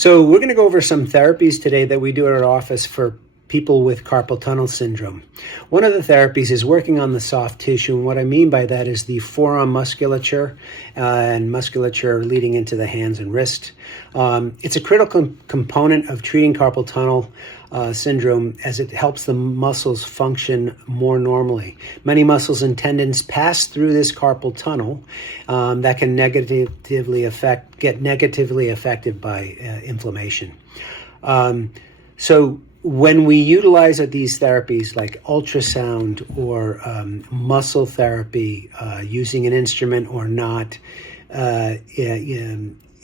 So we're going to go over some therapies today that we do at our office for people with carpal tunnel syndrome. One of the therapies is working on the soft tissue, and what I mean by that is the forearm musculature and musculature leading into the hands and wrist. It's a critical component of treating carpal tunnel syndrome as it helps the muscles function more normally. Many muscles and tendons pass through this carpal tunnel that can get negatively affected by inflammation. So when we utilize these therapies like ultrasound or muscle therapy, using an instrument or not,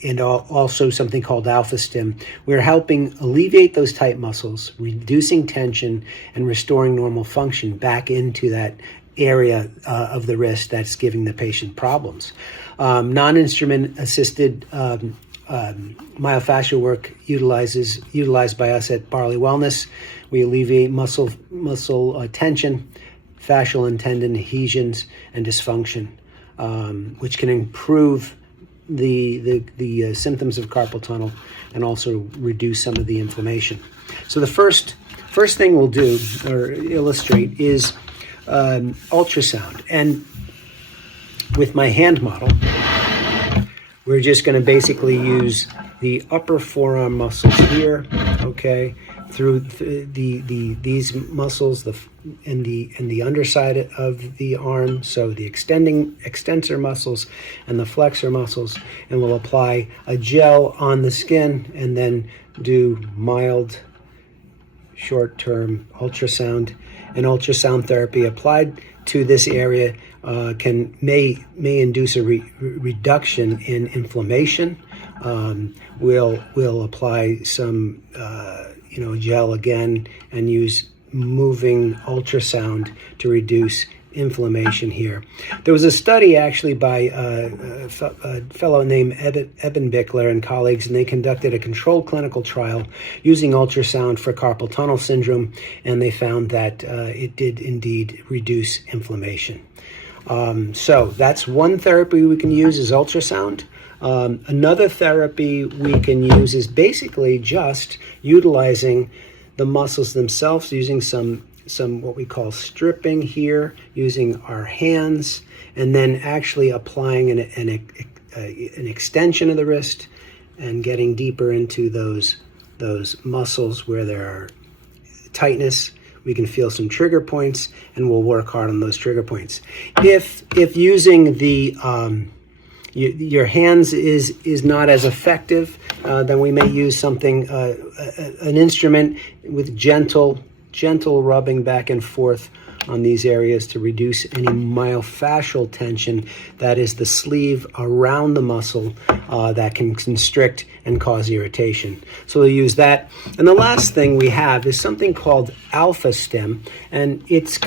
and also something called Alpha-Stim, we're helping alleviate those tight muscles, reducing tension, and restoring normal function back into that area of the wrist that's giving the patient problems. Non-instrument assisted myofascial work utilized by us at Barley Wellness. We alleviate muscle tension, fascial and tendon adhesions, and dysfunction, which can improve the symptoms of carpal tunnel and also reduce some of the inflammation. So the first thing we'll do or illustrate is ultrasound. And with my hand model, we're just going to basically use the upper forearm muscles here, okay, through these muscles, and the underside of the arm, so the extensor muscles and the flexor muscles, and we'll apply a gel on the skin and then do mild short-term ultrasound. And ultrasound therapy applied to this area may induce a reduction in inflammation. We'll apply some gel again and use moving ultrasound to reduce inflammation here. There was a study actually by a fellow named Eben Bickler and colleagues, and they conducted a controlled clinical trial using ultrasound for carpal tunnel syndrome, and they found that it did indeed reduce inflammation. So that's one therapy we can use is ultrasound. Another therapy we can use is basically just utilizing the muscles themselves, using some what we call stripping here, using our hands, and then actually applying an extension of the wrist and getting deeper into those muscles where there are tightness. We can feel some trigger points, and we'll work hard on those trigger points. If using the your hands is not as effective, then we may use something, an instrument with gentle rubbing back and forth on these areas to reduce any myofascial tension, that is the sleeve around the muscle that can constrict and cause irritation. So we'll use that. And the last thing we have is something called Alpha-Stim, and it's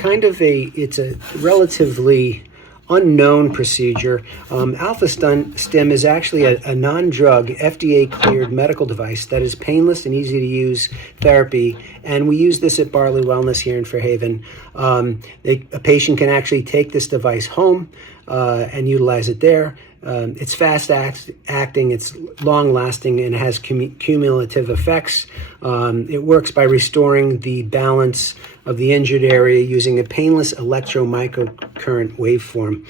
a relatively unknown procedure. Alpha-Stim is actually a non-drug, FDA-cleared medical device that is painless and easy to use therapy, and we use this at Barley Wellness here in Fairhaven. A patient can actually take this device home and utilize it there. It's fast acting, it's long lasting, and it has cumulative effects. It works by restoring the balance of the injured area using a painless electromicrocurrent waveform.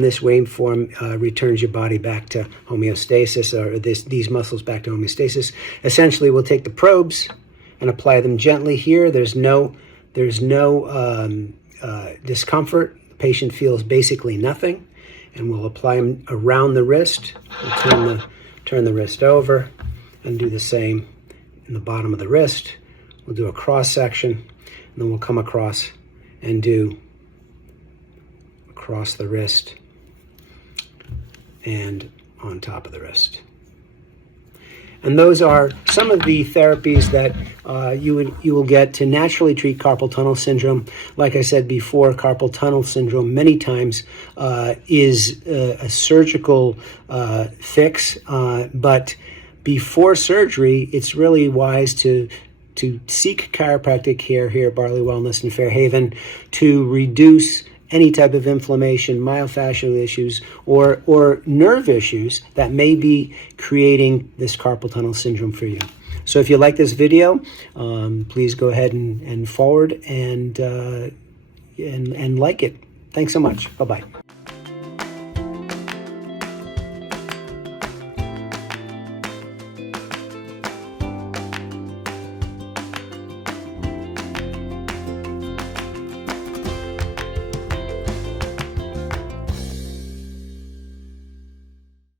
This waveform returns your body back to homeostasis, or these muscles back to homeostasis. Essentially, we'll take the probes and apply them gently here. There's no discomfort. The patient feels basically nothing. And we'll apply them around the wrist. We'll turn the wrist over and do the same in the bottom of the wrist. We'll do a cross section, and then we'll come across and do across the wrist and on top of the wrist. And those are some of the therapies that you will get to naturally treat carpal tunnel syndrome. Like I said before, carpal tunnel syndrome many times is a surgical fix, but before surgery, it's really wise to seek chiropractic care here at Barley Wellness in Fairhaven to reduce any type of inflammation, myofascial issues, or nerve issues that may be creating this carpal tunnel syndrome for you. So if you like this video, please go ahead and forward and like it. Thanks so much. Bye-bye.